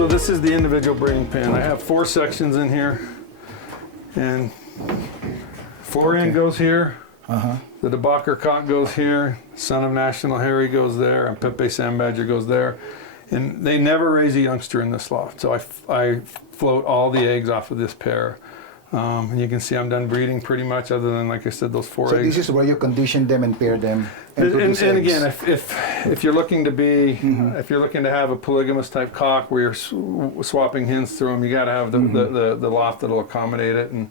So this is the individual breeding pen. I have 4 sections in here, and Florian goes here. The Debacker cock goes here. Son of National Harry goes there, and Pepe Sand Badger goes there. And they never raise a youngster in this loft, so I float all the eggs off of this pair. And you can see I'm done breeding pretty much, other than, like I said, those 4 eggs. So this is where you condition them and pair them and again, if you're looking to be, if you're looking to have a polygamous type cock where you're swapping hens through them, you got to have the loft that'll accommodate it. And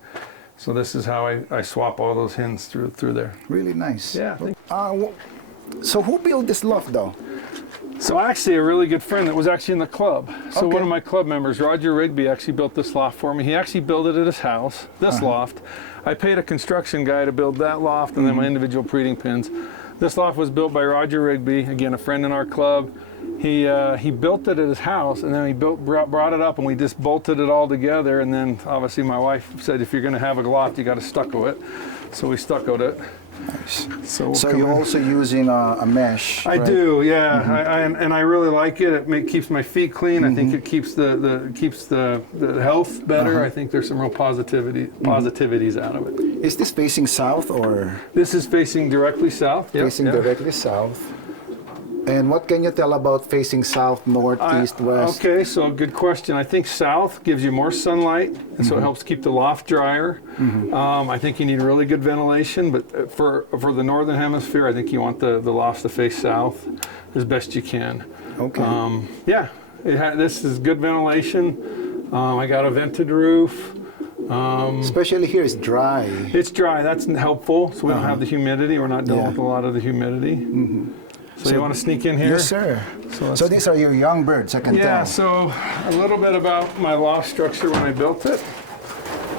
so this is how I swap all those hens through there. Really nice. Yeah. So who built this loft though? So actually a really good friend that was actually in the club. So one of my club members, Roger Rigby, actually built this loft for me. He actually built it at his house, this loft. I paid a construction guy to build that loft and then my individual breeding pens. This loft was built by Roger Rigby, again, a friend in our club. He built it at his house, and then he brought it up, and we just bolted it all together. And then obviously my wife said, if you're going to have a loft, you got to stucco it. So we stuccoed it. Nice. So you're also using a mesh, I right? do, yeah. And I really like it. It keeps my feet clean. I think it keeps the health better. I think there's some real positivities out of it. Is this facing south or? This is facing directly south. Facing directly south. And what can you tell about facing south, north, east, west? Okay, so good question. I think south gives you more sunlight, and so it helps keep the loft drier. I think you need really good ventilation, but for the northern hemisphere, I think you want the lofts to face south as best you can. Okay. Yeah, this is good ventilation. I got a vented roof. Especially here, it's dry. It's dry. That's helpful, so we don't have the humidity. We're not dealing with a lot of the humidity. So you want to sneak in here? Yes, sir. So these are your young birds, I can tell. Yeah, so a little bit about my loft structure when I built it.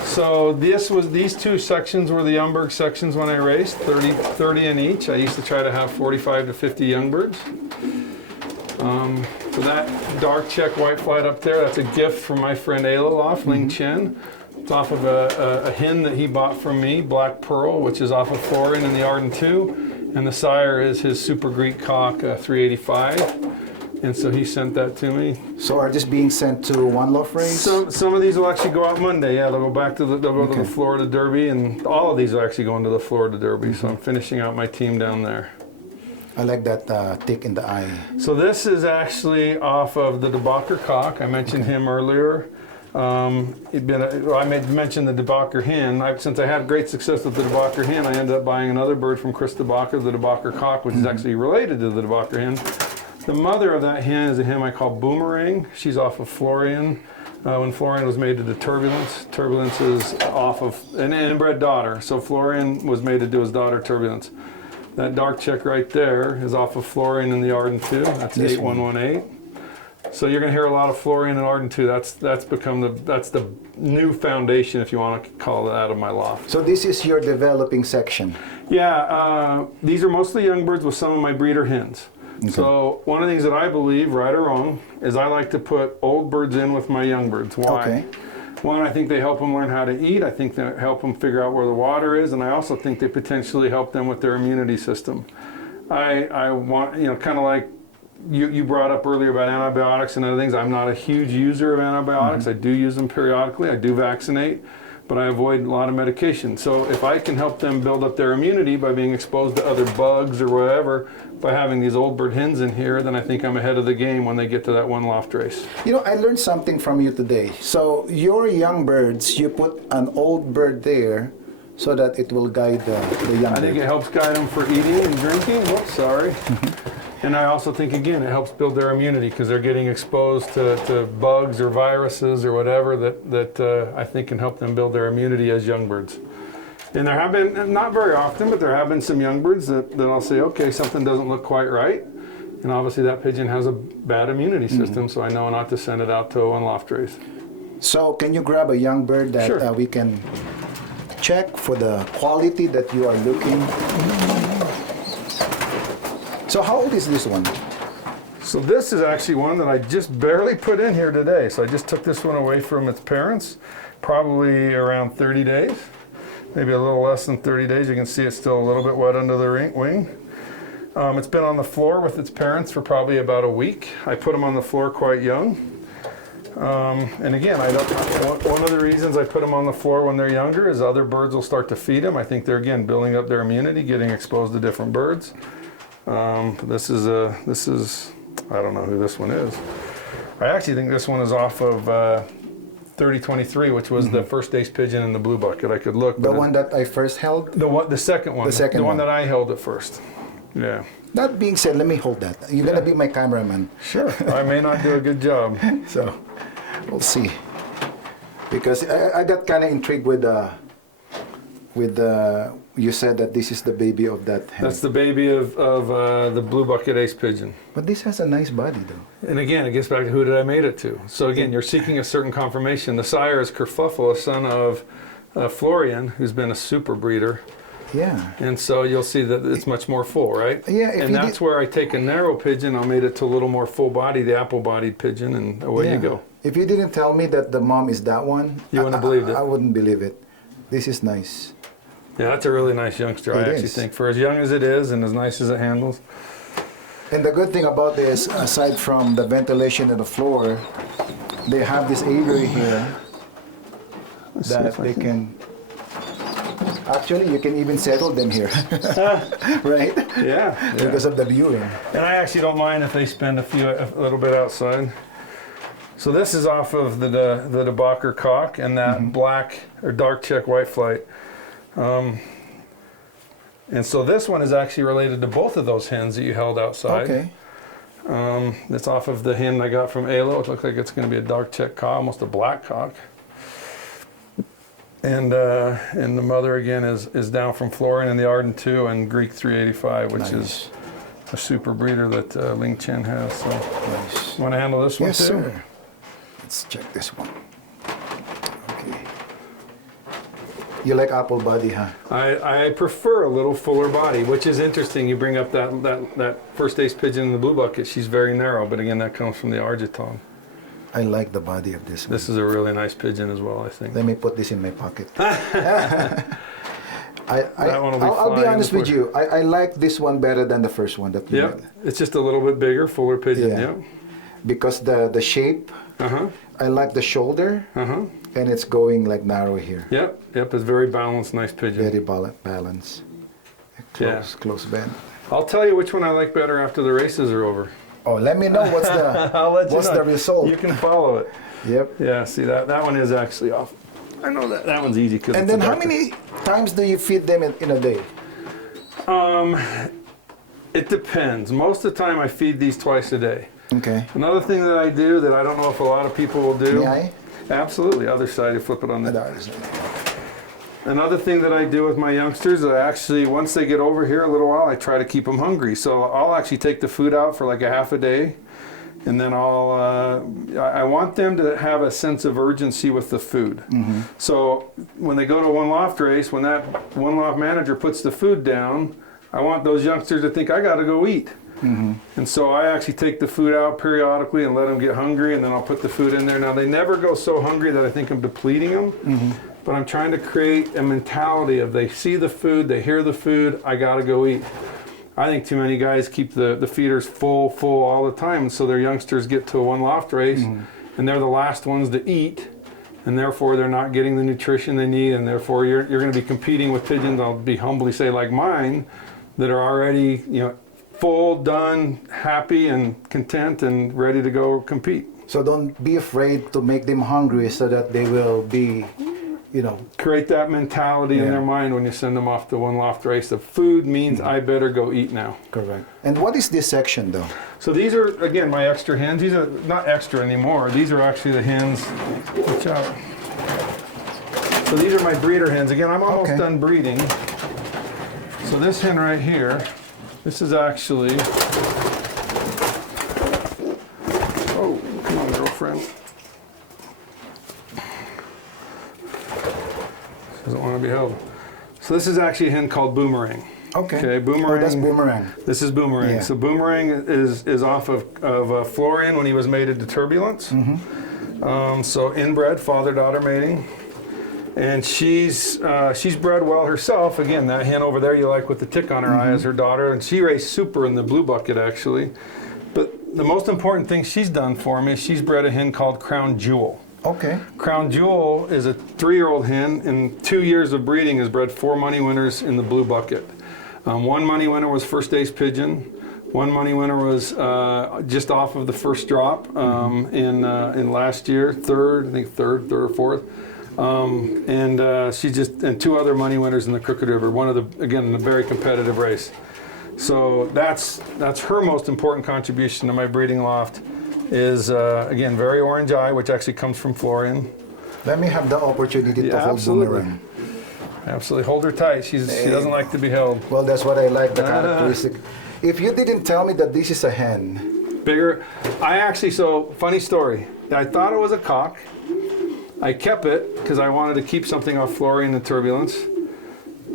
So these 2 sections were the young bird sections when I raised, 30 in each. I used to try to have 45 to 50 young birds. So that dark check white flight up there, that's a gift from my friend Ayla Loft, Ling Chen. It's off of a hen that he bought from me, Black Pearl, which is off of Florian in the Arden 2. And the sire is his Super Greek Cock 385, and so he sent that to me. So are these being sent to one loft race? Some of these will actually go out Monday. Yeah, they'll go back to the Florida Derby, and all of these are actually going to the Florida Derby. So I'm finishing out my team down there. I like that tick in the eye. So this is actually off of the Debacker cock. I mentioned him earlier. I mentioned the Debacker hen. Since I had great success with the Debacker hen, I ended up buying another bird from Chris Debacker, the Debacker cock, which is actually related to the Debacker hen. The mother of that hen is a hen I call Boomerang. She's off of Florian. When Florian was mated to Turbulence, Turbulence is off of an inbred daughter. So Florian was mated to his daughter Turbulence. That dark check right there is off of Florian in the Arden 2. That's 8118. So you're going to hear a lot of Florian and Arden 2. That's the new foundation, if you want to call it, out of my loft. So this is your developing section. Yeah, these are mostly young birds with some of my breeder hens. Okay. So one of the things that I believe, right or wrong, is I like to put old birds in with my young birds. Why? Okay. One, I think they help them learn how to eat. I think they help them figure out where the water is, and I also think they potentially help them with their immunity system. I want, kind of like you brought up earlier about antibiotics and other things. I'm not a huge user of antibiotics. I do use them periodically. I do vaccinate, but I avoid a lot of medication. So if I can help them build up their immunity by being exposed to other bugs or whatever, by having these old bird hens in here, then I think I'm ahead of the game when they get to that one loft race. I learned something from you today. So your young birds, you put an old bird there so that it will guide the young bird. I think it helps guide them for eating and drinking. Whoops, sorry. And I also think, again, it helps build their immunity because they're getting exposed to bugs or viruses or whatever that I think can help them build their immunity as young birds. And there have been, not very often, but there have been some young birds that I'll say, okay, something doesn't look quite right. And obviously that pigeon has a bad immunity system, so I know not to send it out to a one loft race. So can you grab a young bird that we can check for the quality that you are looking? So how old is this one? So this is actually one that I just barely put in here today. So I just took this one away from its parents, probably around 30 days, maybe a little less than 30 days. You can see it's still a little bit wet under the wing. It's been on the floor with its parents for probably about a week. I put them on the floor quite young. And again, I don't. One of the reasons I put them on the floor when they're younger is other birds will start to feed them. I think they're again building up their immunity, getting exposed to different birds. This is I don't know who this one is. I actually think this one is off of 3023, which was the first ace pigeon in the blue bucket. I could look. The one that I first held? The second one. The one that I held at first. Yeah. That being said, let me hold that. You're gonna be my cameraman. Sure. I may not do a good job. So, we'll see. Because I got kind of intrigued with you said that this is the baby of that hen. That's the baby of the blue bucket ace pigeon. But this has a nice body though. And again, it gets back to who did I mate it to. So again, you're seeking a certain confirmation. The sire is Kerfuffle, a son of Florian, who's been a super breeder. Yeah. And so you'll see that it's much more full, right? Yeah. And that's where I take a narrow pigeon, I'll mate it to a little more full body, the apple-bodied pigeon, and away you go. If you didn't tell me that the mom is that one, you wouldn't have believed it. I wouldn't believe it. This is nice. Yeah, that's a really nice youngster, I actually think. For as young as it is and as nice as it handles. And the good thing about this, aside from the ventilation of the floor, they have this aviary here that they can... Actually, you can even settle them here, right? Yeah. Because of the viewing. And I actually don't mind if they spend a little bit outside. So this is off of the Debacker cock and that black or dark check white flight. And so this one is actually related to both of those hens that you held outside. Okay. It's off of the hen I got from Alo. It looks like it's going to be a dark check cock, almost a black cock. And the mother again is down from Florian in the Arden 2 and Greek 385, which is a super breeder that Ling Chen has. So, nice. Want to handle this one yes, too? Sir. Let's check this one. Okay. You like apple body, huh? I prefer a little fuller body, which is interesting. You bring up that first ace pigeon in the blue bucket. She's very narrow, but again, that comes from the Argentine. I like the body of this one. This is a really nice pigeon as well, I think. Let me put this in my pocket. I'll be honest with you. I like this one better than the first one that we made. It's just a little bit bigger, fuller pigeon. Yeah. Because the shape, I like the shoulder, and it's going like narrow here. Yep, it's very balanced, nice pigeon. Very balanced. Close bend. I'll tell you which one I like better after the races are over. Oh, let me know what's the I'll let you what's know. the result. You can follow it. Yep. Yeah, see that one is actually off. I know that one's easy because. And then how many times do you feed them in a day? It depends. Most of the time I feed these twice a day. Okay. Another thing that I do that I don't know if a lot of people will do. May I? Absolutely. Other side, you flip it on the other side. Another thing that I do with my youngsters, I actually, once they get over here a little while, I try to keep them hungry. So I'll actually take the food out for like a half a day, and then I want them to have a sense of urgency with the food. So when they go to a one loft race, when that one loft manager puts the food down, I want those youngsters to think, I got to go eat. And so I actually take the food out periodically and let them get hungry, and then I'll put the food in there. Now they never go so hungry that I think I'm depleting them. But I'm trying to create a mentality of they see the food, they hear the food, I gotta go eat. I think too many guys keep the feeders full all the time, and so their youngsters get to a one loft race, and they're the last ones to eat, and therefore they're not getting the nutrition they need, and therefore you're gonna be competing with pigeons, I'll be humbly say like mine, that are already full, done, happy, and content, and ready to go compete. So don't be afraid to make them hungry so that they will be create that mentality in their mind when you send them off to one loft race. The food means I better go eat now. Correct. And what is this section though? So these are, again, my extra hens. These are not extra anymore. These are actually the hens. Watch out. So these are my breeder hens. Again, I'm almost done breeding. So this hen right here, this is actually, oh, come on, girlfriend. Doesn't want to be held. So this is actually a hen called Boomerang. Okay. Boomerang. Oh, that's Boomerang. This is Boomerang. Yeah. So Boomerang is off of Florian when he was mated to Turbulence. So inbred, father-daughter mating. And she's bred well herself. Again, that hen over there you like with the tick on her eye is her daughter. And she raced super in the blue bucket actually. But the most important thing she's done for me is she's bred a hen called Crown Jewel. Okay. Crown Jewel is a 3-year-old hen. In 2 years of breeding, has bred 4 money winners in the blue bucket. 1 money winner was first ace pigeon. 1 money winner was just off of the first drop in last year, third or fourth. And 2 other money winners in the Crooked River. One of the, again, in a very competitive race. So that's her most important contribution to my breeding loft. Is again very orange eye, which actually comes from Florian. Let me have the opportunity to hold Boomerang. Absolutely, hold her tight. She doesn't like to be held. Well, that's what I like, the characteristic. If you didn't tell me that this is a hen. Bigger. So funny story. I thought it was a cock. I kept it because I wanted to keep something off Florian and Turbulence.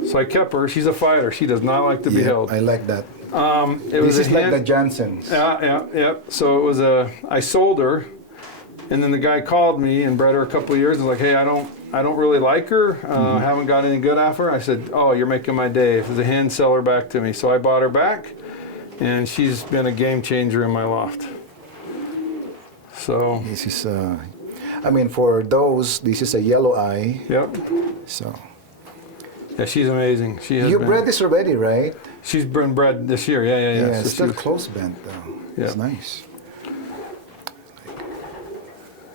So I kept her. She's a fighter. She does not like to be held. I like that. This is like the Jansens. Yeah. So it was I sold her, and then the guy called me and bred her a couple of years. And was like, hey, I don't really like her. Haven't got any good off her. I said, oh, you're making my day. If there's a hen, sell her back to me. So I bought her back, and she's been a game changer in my loft. So this is I mean, for those, this is a yellow eye. Yep. So. Yeah, she's amazing. You bred this already, right? She's been bred this year. Yeah. Yeah, so still close bent though. Yeah. It's nice.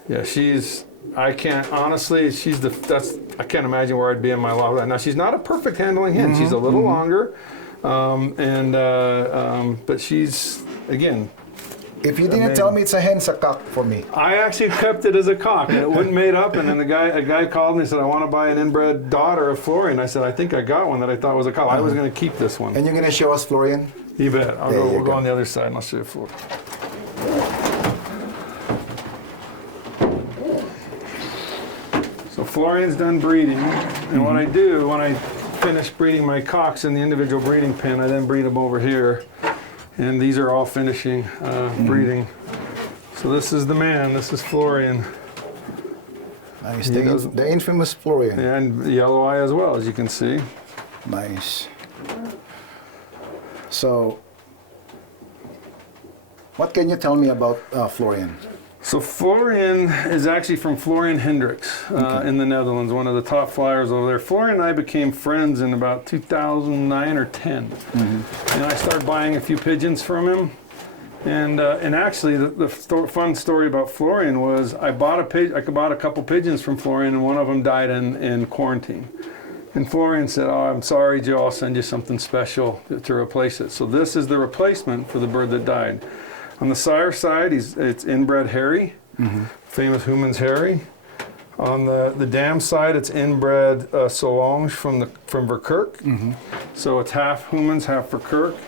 Yeah, I can't imagine where I'd be in my loft. Now she's not a perfect handling hen. She's a little longer, but she's, again. If you didn't tell me it's a hen, it's a cock for me. I actually kept it as a cock, and it wouldn't mate up. And then a guy called me and said, I want to buy an inbred daughter of Florian. I said, I think I got one that I thought was a cock. I was going to keep this one. And you're going to show us Florian? You bet. We'll go on the other side and I'll show you Florian. So Florian's done breeding, and what I do when I finish breeding my cocks in the individual breeding pen, I then breed them over here. And these are all finishing breeding. So this is the man. This is Florian. Nice. The infamous Florian. Yeah, and the yellow eye as well, as you can see. Nice. So, what can you tell me about Florian? So Florian is actually from Florian Hendricks in the Netherlands, one of the top flyers over there. Florian and I became friends in about 2009 or 10. And I started buying a few pigeons from him. And actually, the fun story about Florian was I bought a couple pigeons from Florian, and one of them died in quarantine. And Florian said, oh, I'm sorry, Joe, I'll send you something special to replace it. So this is the replacement for the bird that died. On the sire side, it's inbred Harry, famous Human's Harry. On the dam side, it's inbred Solange from Verkerk. So it's half Human's, half Verkerk.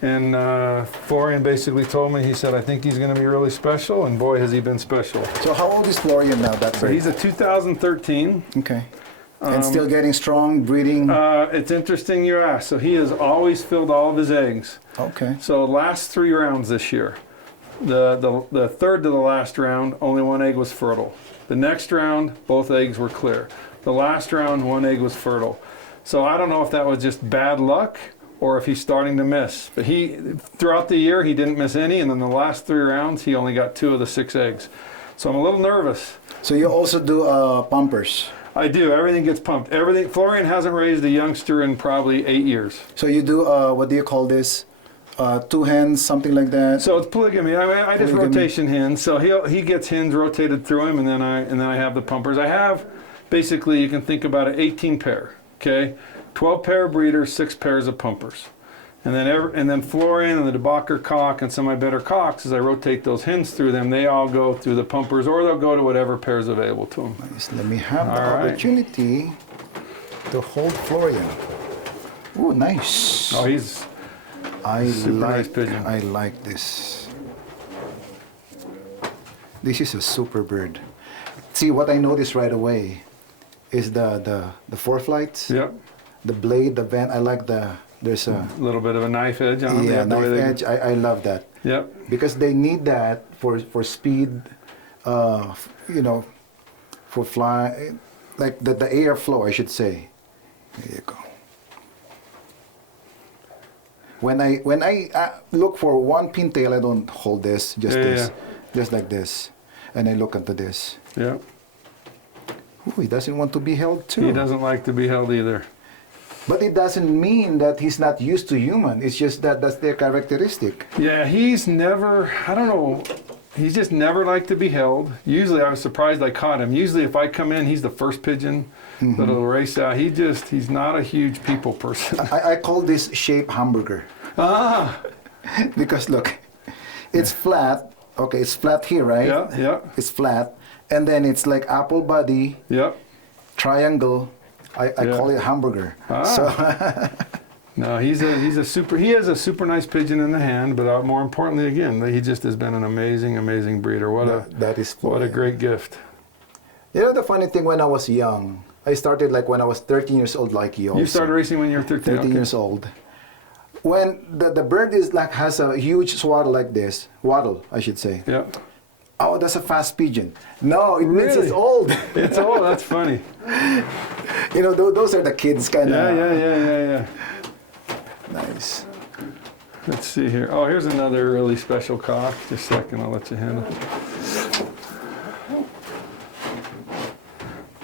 And Florian basically told me, he said, I think he's going to be really special, and boy, has he been special. So how old is Florian now? So he's a 2013. Okay. And still getting strong, breeding? It's interesting you ask. So he has always filled all of his eggs. Okay. So last 3 rounds this year, the third to the last round, only 1 egg was fertile. The next round, both eggs were clear. The last round, 1 egg was fertile. So I don't know if that was just bad luck or if he's starting to miss. But throughout the year, he didn't miss any, and then the last 3 rounds, he only got 2 of the 6 eggs. So I'm a little nervous. So you also do pumpers? I do. Everything gets pumped. Florian hasn't raised a youngster in probably 8 years. So you do, what do you call this? 2 hens, something like that? So it's polygamy. I just rotation hens. So he gets hens rotated through him, and then I have the pumpers. I have, basically, you can think about it, 18 pair, okay? 12 pair of breeders, 6 pairs of pumpers. And then Florian and the Debacker cock and some of my better cocks, as I rotate those hens through them, they all go through the pumpers, or they'll go to whatever pair is available to them. Nice. Let me have the opportunity to hold Florian. Oh, nice. Oh, he's super nice pigeon. I like this. This is a super bird. See, what I noticed right away is the foreflights. Yep. The blade, the vent. I like there's a little bit of a knife edge on it. Yeah, knife edge. I love that. Yep. Because they need that for speed, you know, for fly, like the airflow, I should say. There you go. When I look for one pintail, I don't hold this, just this, just like this, and I look into this. Yeah. Ooh, he doesn't want to be held too. He doesn't like to be held either. But it doesn't mean that he's not used to human. It's just that that's their characteristic. Yeah, he's never, I don't know, he's just never liked to be held. Usually I was surprised I caught him. Usually if I come in, he's the first pigeon that'll race out. He's not a huge people person. I call this shape hamburger. Ah! Because look, it's flat. Okay, it's flat here, right? Yeah, yeah. It's flat. And then it's like apple body, Yep. triangle. I call it hamburger. Ah. So No, he has a super nice pigeon in the hand, but more importantly, again, he just has been an amazing breeder. that is what a great gift. You know the funny thing, when I was young, I started like when I was 13 years old, like you also. You started racing when you were 13? 13 years old. When the bird is like has a huge swaddle like this, waddle I should say. Yeah. Oh, that's a fast pigeon. No, it means Really? it's old. It's old, that's funny. You know, those are the kids kind of. Yeah. Nice. Let's see here. Oh, here's another really special cock. Just a second, I'll let you handle it.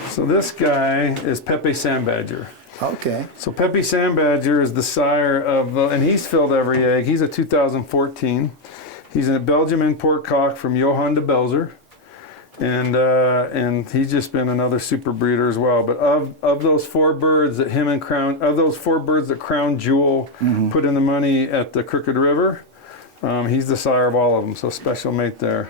So this guy is Pepe Sand Badger. Okay. So Pepe Sand Badger is the sire of, and he's filled every egg. He's a 2014. He's a Belgium import cock from Johan de Belzer. And he's just been another super breeder as well. But of those four birds that Crown Jewel put in the money at the Crooked River, he's the sire of all of them. So special mate there.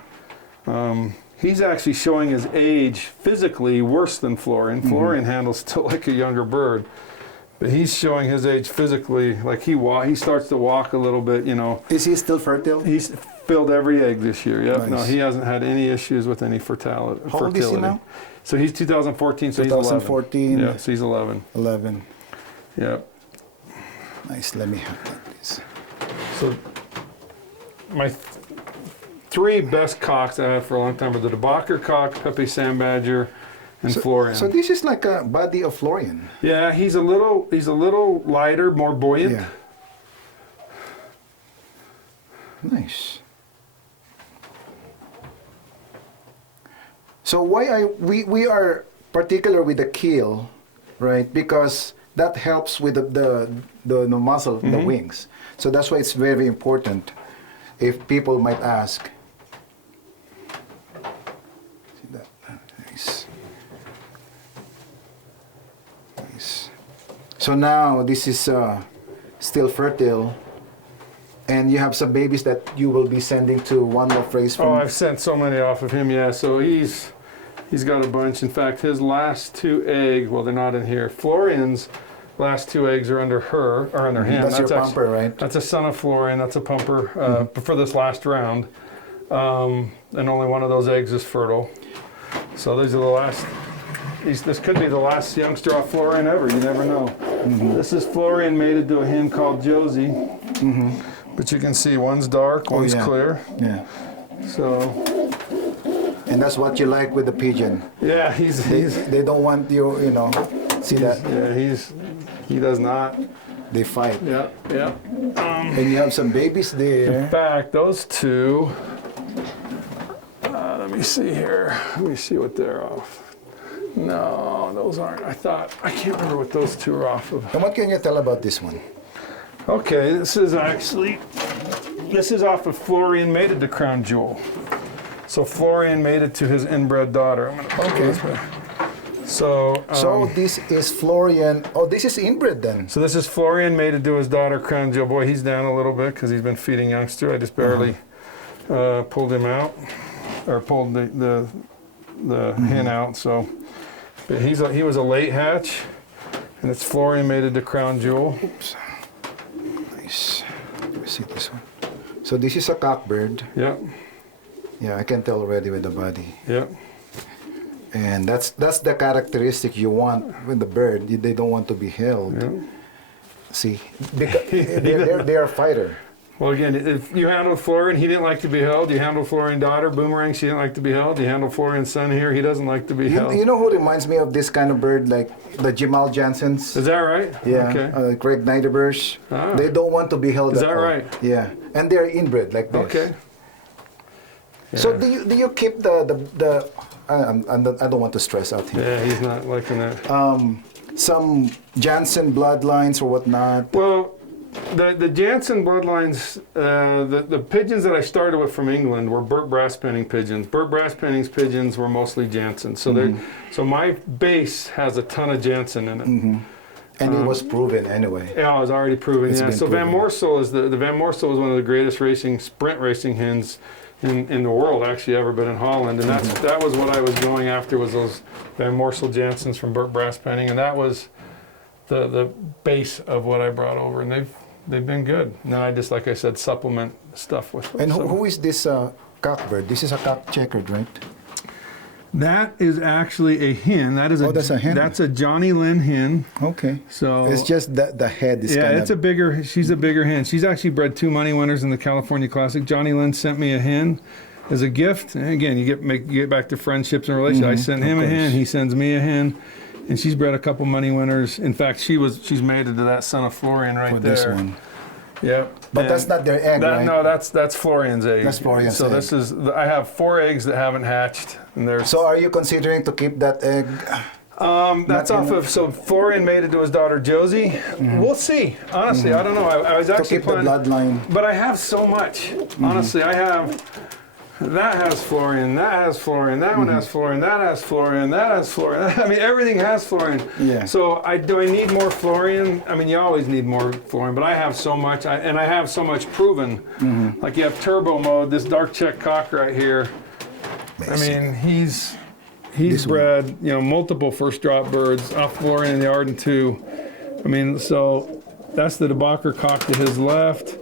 He's actually showing his age physically worse than Florian. Florian handles still like a younger bird, but he's showing his age physically, like he starts to walk a little bit, you know. Is he still fertile? He's filled every egg this year. Yep. Nice. No, he hasn't had any issues with any fertility. How old is he now? So he's 2014. So 2014. he's 11. Yeah. So he's 11. 11. Yep. Nice. Let me have that, please. So my three best cocks I had for a long time were the DeBacher cock, Pepe Sand Badger, and Florian. So this is like a body of Florian. Yeah, he's a little lighter, more buoyant. Yeah. Nice. So why we are particular with the keel, right? Because that helps with the muscle, the wings. So that's why it's very important. If people might ask. See that? Nice. Nice. So now this is still fertile. And you have some babies that you will be sending to One Loft Race from. Oh, I've sent so many off of him, yeah. So he's got a bunch. In fact, his last two eggs, well, they're not in here. Florian's last two eggs are under him. That's your pumper, right? That's a son of Florian. That's a pumper for this last round. And only one of those eggs is fertile. So these are the last. This could be the last youngster off Florian ever. You never know. This is Florian mated to a hen called Josie. But you can see one's dark, one's clear. Yeah. So. And that's what you like with the pigeon. Yeah, They don't want you, you know. See that? Yeah, he does not. They fight. Yeah. And you have some babies there. In fact, those two. Let me see here. Let me see what they're off. No, those aren't. I can't remember what those two are off of. And what can you tell about this one? Okay, this is off of Florian mated to Crown Jewel. So Florian mated to his inbred daughter. I'm gonna put this way. So this is Florian. Oh, this is inbred then. So this is Florian mated to his daughter Crown Jewel. Boy, he's down a little bit because he's been feeding youngster. I just barely pulled him out, or pulled the hen out. So, but he was a late hatch, and it's Florian mated to Crown Jewel. Oops. Nice. Let me see this one. So this is a cockbird. Yep. Yeah, I can tell already with the body. Yep. And that's the characteristic you want with the bird. They don't want to be held. Yep. See, because they are a fighter. Well, again, if you handled Florian, he didn't like to be held. You handled Florian daughter, Boomerang, she didn't like to be held. You handled Florian's son here, he doesn't like to be held. You know who reminds me of this kind of bird, like the Jamal Jansons? Is that right? Yeah, Okay. Greg Niederberg. Ah. They don't want to be held Is at that all. right? Yeah, and they're inbred like this. Okay. So Yeah. do you keep the I don't want to stress out here. Yeah, he's not liking that. Some Jansen bloodlines or whatnot. Well, the Jansen bloodlines, the pigeons that I started with from England were Burt Brasspenning pigeons. Burt Brasspennings's pigeons were mostly Jansen. So so my base has a ton of Jansen in it. And it was proven anyway. Yeah, it was already proven. It's Yeah. been So Van proven. Moorsel is the Van Moorsel is one of the greatest sprint racing hens in the world, actually ever been in Holland, and that was what I was going after, was those Van Moorsel Jansens from Burt Brasspenning, and that was the base of what I brought over, and they've been good. Now I just, like I said, supplement stuff with them. And So who is this cockbird? This is a cock checkered, right? that is actually a hen. That is that's a hen. That's a Johnny Lynn hen. Okay. So It's just that the head is yeah, kind it's a bigger. She's a bigger hen. She's actually bred 2 money winners in the California Classic. Johnny Lynn sent me a hen as a gift. And again, you get back to friendships and relations. I send him a hen. He sends me a hen, and she's bred a couple money winners. In fact, she's mated to that son of Florian right for there. this one. Yep. But And that's not their egg, right? No, that's Florian's egg. That's Florian's so egg. this is. I have 4 eggs that haven't hatched, and there's. So are you considering to keep that egg? That's off of. So Florian mated to his daughter Josie. We'll see. Honestly, I don't know. I was To actually keep the planning. bloodline. But I have so much. Honestly, I have. That has Florian. That has Florian. That one has Florian. That has Florian. That has Florian. I mean, everything has Florian. Yeah. So do I need more Florian? I mean, you always need more Florian, but I have so much, and I have so much proven. Like you have turbo mode. This dark check cock right here. Amazing. I mean, he's bred, multiple first drop birds off Florian in the Arden too. I mean, so that's the Debacker cock to his left.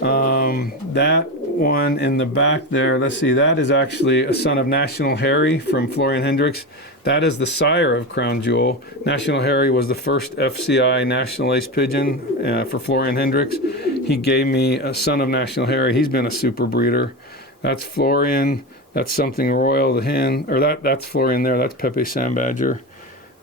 That one in the back there, let's see, that is actually a son of National Harry from Florian Hendricks. That is the sire of Crown Jewel. National Harry was the first FCI National Ace Pigeon for Florian Hendricks. He gave me a son of National Harry. He's been a super breeder. That's Florian. That's Something Royal, the hen. Or that's Florian there. That's Pepe Sandbadger.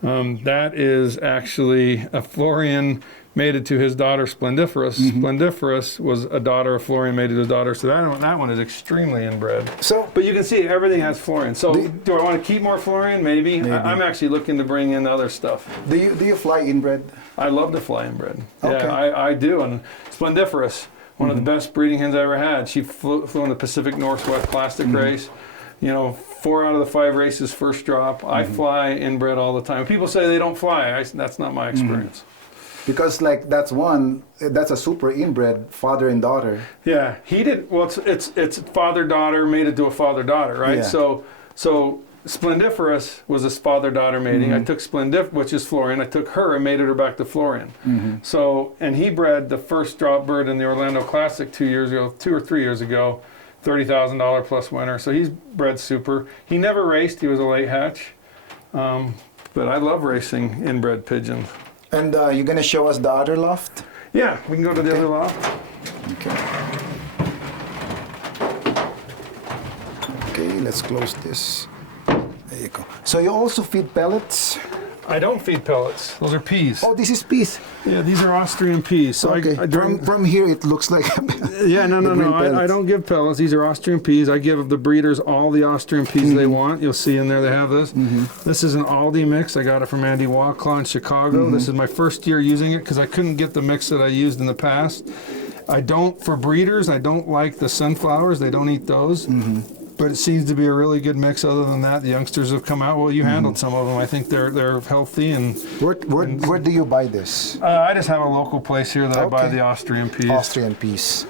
That is actually a Florian mated to his daughter Splendiferous. Splendiferous was a daughter of Florian mated to his daughter. So that one is extremely inbred. So, But you can see everything has Florian. So do I want to keep more Florian? Maybe. I'm actually looking to bring in other stuff. do you fly inbred? I love to fly inbred. Okay. Yeah, I do. And Splendiferous, one of the best breeding hens I ever had. She flew in the Pacific Northwest Classic race. 4 out of the 5 races first drop. I fly inbred all the time. People say they don't fly. That's not my experience. Because that's a super inbred father and daughter. Yeah, he did. Well, it's father-daughter mated to a father-daughter, right? Yeah. So Splendiferous was a father-daughter mating. I took which is Florian. I took her and mated her back to Florian. So, and he bred the first drop bird in the Orlando Classic 2 or 3 years ago, $30,000 plus winner. So he's bred super. He never raced. He was a late hatch. But I love racing inbred pigeons. And you're going to show us the other loft? Yeah, we can go to the other loft. Okay. Okay, let's close this. There you go. So you also feed pellets? I don't feed pellets. Those are peas. Oh, this is peas. Yeah, these are Austrian peas. So Okay. From here, it looks like. Yeah, no. green I pellets. don't give pellets. These are Austrian peas. I give the breeders all the Austrian peas they want. You'll see in there they have this. This is an Aldi mix. I got it from Andy Waclaw in Chicago. This is my first year using it because I couldn't get the mix that I used in the past. For breeders, I don't like the sunflowers. They don't eat those. But it seems to be a really good mix. Other than that, the youngsters have come out. Well, you handled some of them. I think they're healthy and. Where do you buy this? I just have a local place here that I buy Okay. the Austrian peas. Austrian peas.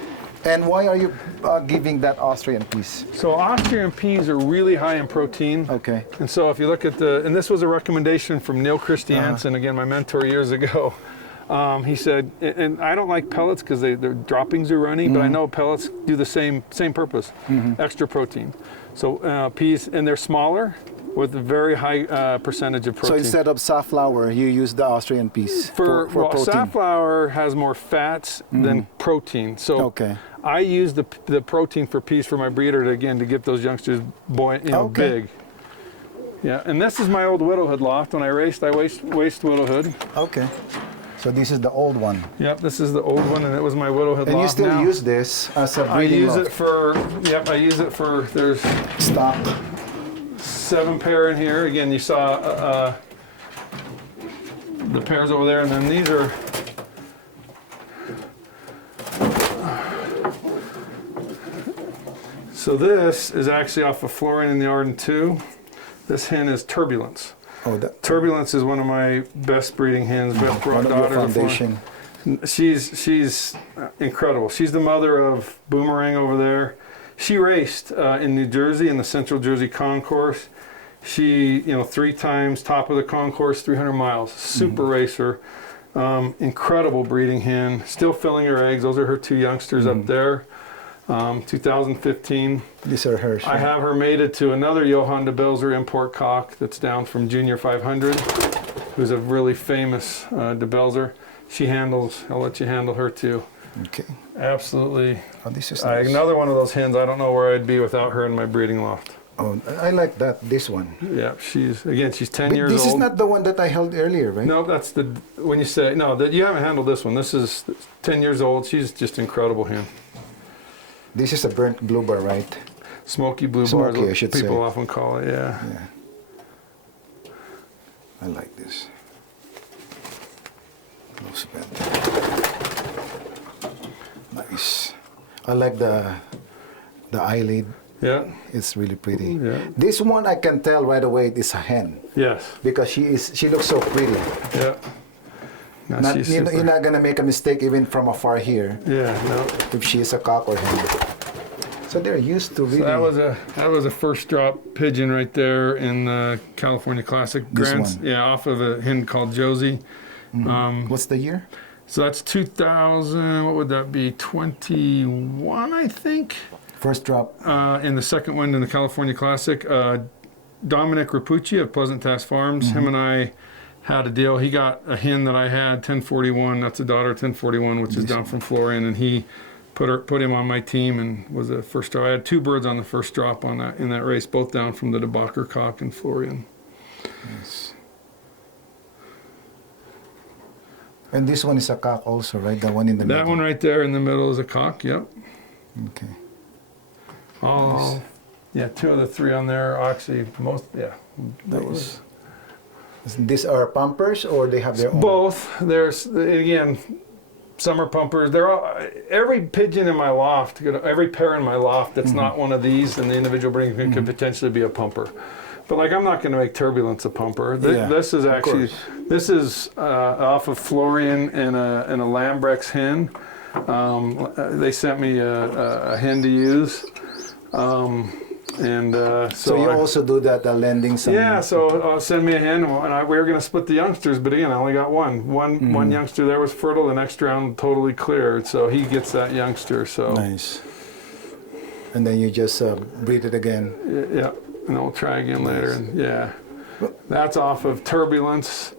And why are you giving that Austrian peas? So Austrian peas are really high in protein. Okay. And so if you look at and this was a recommendation from Neil Christiansen, again, my mentor years ago. He said, and I don't like pellets because their droppings are runny, but I know pellets do the same purpose, extra protein. So peas, and they're smaller with a very high percentage of So protein. instead of safflower, you use the Austrian peas for protein. Safflower has more fats than protein. So Okay. I use the protein for peas for my breeder to get those youngsters big. Yeah, and this is my old widowhood loft. When I raced, I raced widowhood. Okay. So this is the old one. Yep, this is the old one, and it was my widowhood loft. And you still use this as a breeding loft? I use it for, there's stock. 7 pair in here. Again, you saw the pairs over there, and then these are, so this is actually off of Florian in the Arden 2. This hen is Turbulence. Oh, Turbulence is one of my best breeding hens. One of your foundation. She's incredible. She's the mother of Boomerang over there. She raced in New Jersey in the Central Jersey Concourse. She, 3 times top of the concourse, 300 miles. Super racer. Incredible breeding hen. Still filling her eggs. Those are her 2 youngsters up there. 2015. These are hers. I have her mated to another Johann de Belzer import cock that's down from Junior 500, who's a really famous de Belzer. She handles, I'll let you handle her too. Okay. Absolutely. Oh, this is nice. Another one of those hens, I don't know where I'd be without her in my breeding loft. Oh, I like that, this one. Yeah, she's 10 years old. This is not the one that I held earlier, right? No, that's when you say, no, you haven't handled this one. This is 10 years old. She's just incredible hen. This is a burnt blue bar, right? Smoky blue bar, I should people say. often call it, yeah. I like this. Close bed. Nice. I like the eyelid. Yeah. It's really pretty. Yeah. This one I can tell right away it is a hen. Yes. Because she looks so pretty. Yeah. No, You're not gonna make a mistake even from afar here. Yeah, no. If she is a cock or hen. So they're used to really. So that was a first drop pigeon right there in the California Classic. This one. Yeah, off of a hen called Josie. What's the year? So that's 2000. What would that be? 21, I think. First drop. In the second one in the California Classic, Dominic Rapucci of Pleasant Task Farms. Him and I had a deal. He got a hen that I had, 1041. That's a daughter, 1041, which is down from Florian, and he put him on my team and was the first drop. I had 2 birds on the first drop in that race, both down from the DeBacher cock and Florian. Yes. And this one is a cock also, right? The one in the middle. That one right there in the middle is a cock. Yep. Okay. Oh, nice. Yeah. 2 of the 3 on there. Actually, most. Yeah. That was. These are pumpers, or they have their own? Both. There's again, summer pumpers. They're all, every pigeon in my loft, every pair in my loft that's not one of these, and the individual breeding could potentially be a pumper. But like, I'm not going to make Turbulence a pumper. This is actually off of Florian and a Lambrex hen. They sent me a hen to use. So you also do that, lending some? Yeah, so send me a hen, and we were going to split the youngsters, but again, I only got one. One youngster there was fertile, the next round totally cleared, so he gets that youngster. So nice. And then you just breed it again. Yeah, and we'll try again later. And yeah, that's off of Turbulence.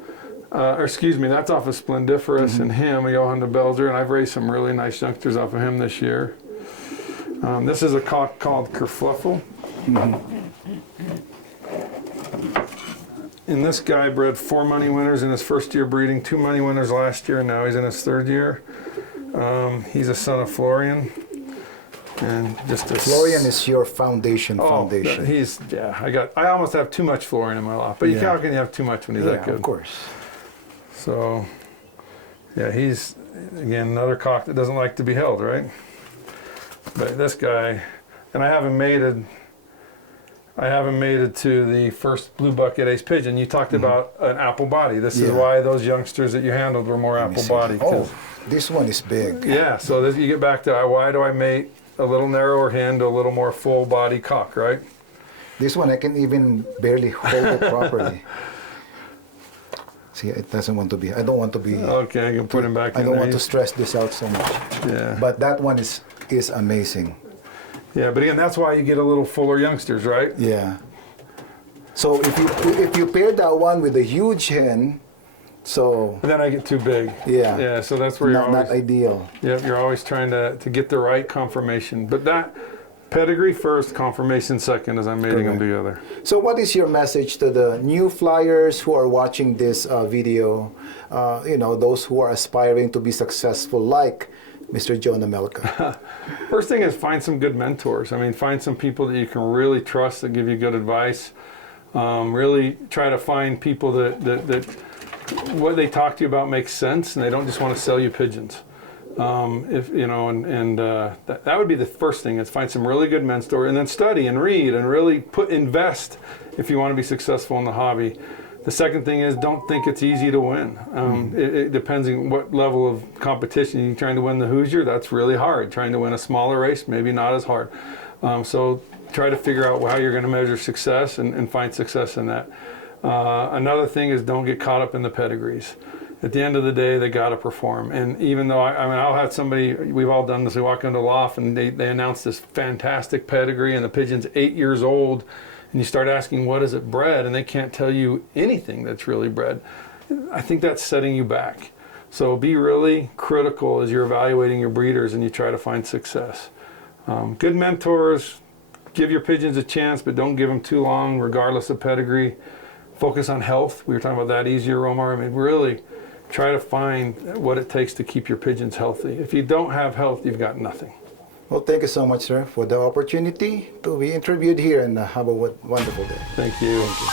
That's off of Splendiferous and him, Johann de Belzer, and I've raised some really nice youngsters off of him this year. This is a cock called Kerfluffle. And this guy bred 4 money winners in his first year breeding, 2 money winners last year, and now he's in his 3rd year. He's a son of Florian. And just Florian is your foundation. I almost have too much Florian in my lot, but how can you have too much when he's that good? Of course. So, yeah, he's, again, another cock that doesn't like to be held, right? But this guy, and I haven't mated to the first blue bucket ace pigeon. You talked about an apple body. This is why those youngsters that you handled were more apple body. Oh, this one is big. Yeah, so you get back to why do I mate a little narrower hen to a little more full body cock, right? This one I can even barely hold it properly. See, it doesn't want to be. I don't want to be. Okay, I can put him back in there. I don't want to stress this out so much. Yeah. But that one is amazing. Yeah, but again, that's why you get a little fuller youngsters, right? Yeah. So if you pair that one with a huge hen, So And then I get too big. Yeah. Yeah, so that's where you're not always, ideal. yeah, you're always trying to get the right conformation. But that pedigree first, conformation second as I'm mating them together. So what is your message to the new flyers who are watching this video, those who are aspiring to be successful like Mr. Joe Nemelka? First thing is find some good mentors. I mean, find some people that you can really trust that give you good advice. Really try to find people that what they talk to you about makes sense and they don't just want to sell you pigeons. That would be the first thing, is find some really good mentors and then study and read and really invest if you want to be successful in the hobby. The second thing is don't think it's easy to win. It depends on what level of competition. You're trying to win the Hoosier, that's really hard. Trying to win a smaller race, maybe not as hard. So try to figure out how you're going to measure success and find success in that. Another thing is don't get caught up in the pedigrees. At the end of the day, they got to perform. And even though I'll have somebody, we've all done this, we walk into Loft and they announce this fantastic pedigree and the pigeon's 8 years old, and you start asking what is it bred, and they can't tell you anything that's really bred. I think that's setting you back. So be really critical as you're evaluating your breeders and you try to find success. Good mentors, give your pigeons a chance, but don't give them too long, regardless of pedigree. Focus on health. We were talking about that easier, Romar. I mean, really try to find what it takes to keep your pigeons healthy. If you don't have health, you've got nothing. Well, thank you so much, sir, for the opportunity to be interviewed here, and have a wonderful day. Thank you. Thank you.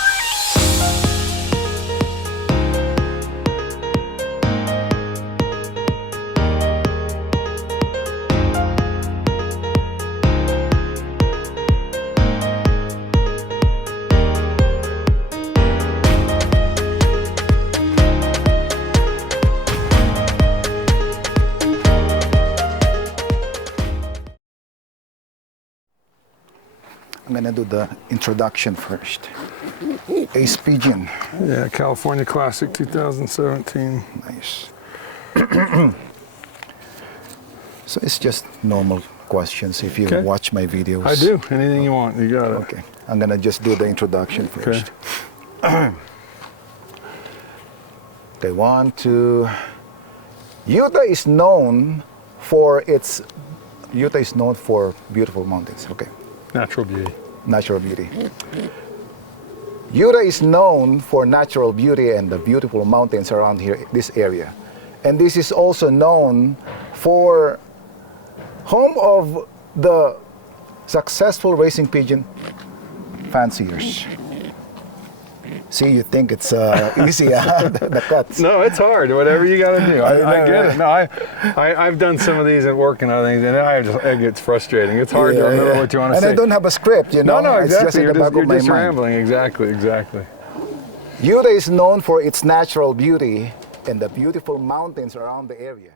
I'm gonna do the introduction first. Ace Pigeon. Yeah, California Classic 2017. Nice. So it's just normal questions if you Okay. watch my videos. I do. Anything you want, you got it. Okay. I'm gonna just do the introduction first. Okay, 1, 2. Utah is known for beautiful mountains. Okay. Natural beauty. Natural beauty. Utah is known for natural beauty and the beautiful mountains around here, this area. And this is also known for home of the successful racing pigeon fanciers. See, you think it's easy, the cuts. No, it's hard. Whatever you got to do. I get right? it. No, I've done some of these at work and other things, and it gets frustrating. It's hard to remember what you want to say. And I don't have a script, you know. No, It's just exactly. in the back You're of my just mind. rambling. Exactly. Utah is known for its natural beauty and the beautiful mountains around the area.